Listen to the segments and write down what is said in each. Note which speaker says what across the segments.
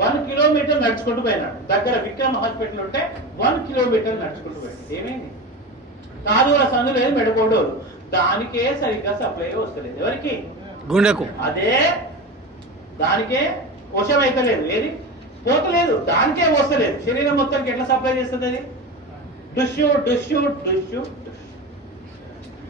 Speaker 1: one kilometre నడుచుకుంటూ పోయినాడు దగ్గర విక్రమ్ హాస్పిటల్ ఉంటే వన్ కిలోమీటర్ నడుచుకుంటూ పోయాడు ఏమైంది కాదు ఆ సందు లేదు మెడకోడూరు దానికే సరిగ్గా సప్లై వస్తలేదు ఎవరికి గుండెకు అదే దానికే అయితే లేదు ఏది పోతలేదు దానికే వస్తలేదు శరీరం మొత్తానికి ఎట్లా సప్లై చేస్తుంది అది డుష్యూ డుష్యూ డుష్యూ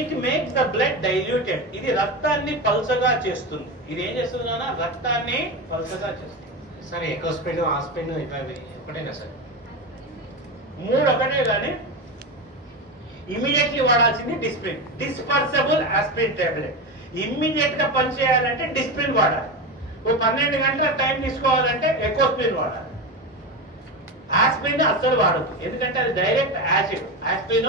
Speaker 1: it makes the blood diluted ఇది రక్తాన్ని పల్సగా చేస్తుంది ఇది ఏం చేస్తుంది అన్న రక్తాన్ని పల్సగా చేస్తుంది సరే ఎకోస్పెన్ ఆస్పెన్ ఒకటేనా సార్ మూడు ఒకటే కానీ immediately వాడాల్సింది Disprin dispersible aspirin tablet immediate గా పని చేయాలంటే డిస్ప్లిన్ వాడాలి ఓ పన్నెండు గంటల టైం తీసుకోవాలంటే ఎకోస్పిన్ వాడాలి ఆస్పిరిన్ అస్సలు వాడదు ఎందుకంటే అది డైరెక్ట్ యాసిడ్ ఆస్పిరిన్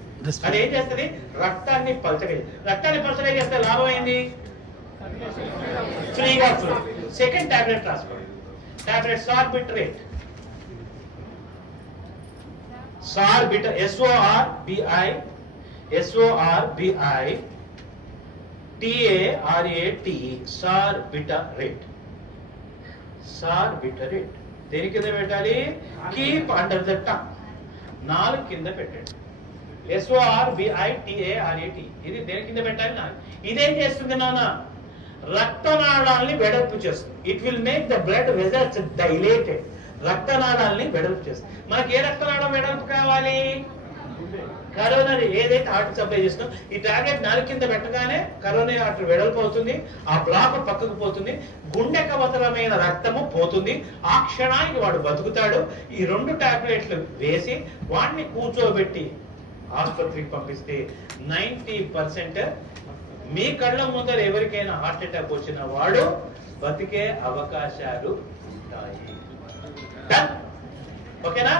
Speaker 1: అది ఏం చేస్తుంది రక్తాన్ని పల్చగా రక్తాన్ని పల్చగా చేస్తే లాభం ఏంది ఫ్రీగా సెకండ్ టాబ్లెట్ రాసుకోండి tablet Sorbitrate సార్బిట S O R B I S O R B I T A R A T sorbitrate sorbitrate దేని కింద పెట్టాలి కీప్ అండర్ ద టంగ్ నాలుగు కింద పెట్టండి ఎస్ఓఆర్బిఐటిఏఆర్ఏటి ఇది దేని కింద పెట్టాలి నా ఇదేం చేస్తుంది నాన్న రక్తనాళాల్ని వెడల్పు చేస్తుంది it will make the blood vessels dilated రక్తనాళాలని వెడల్పు చేస్తుంది మనకి ఏ రక్తనాళం వెడల్పు కావాలి కరోనా ఏదైతే హార్ట్ సప్లై చేసినాం ఈ టాబ్లెట్ నాలుగు కింద పెట్టగానే కరోనా హార్ట్ వెడల్పు అవుతుంది ఆ బ్లాక్ పక్కకు పోతుంది గుండె కవతరమైన రక్తము పోతుంది ఆ క్షణానికి వాడు బతుకుతాడు ఈ రెండు టాబ్లెట్లు వేసి వాడిని కూర్చోబెట్టి ఆసుపత్రికి పంపిస్తే నైంటీ పర్సెంట్ మీ కళ్ళ ముందర ఎవరికైనా హార్ట్ అటాక్ వచ్చిన వాడు బతికే అవకాశాలు ఉంటాయి ఓకేనా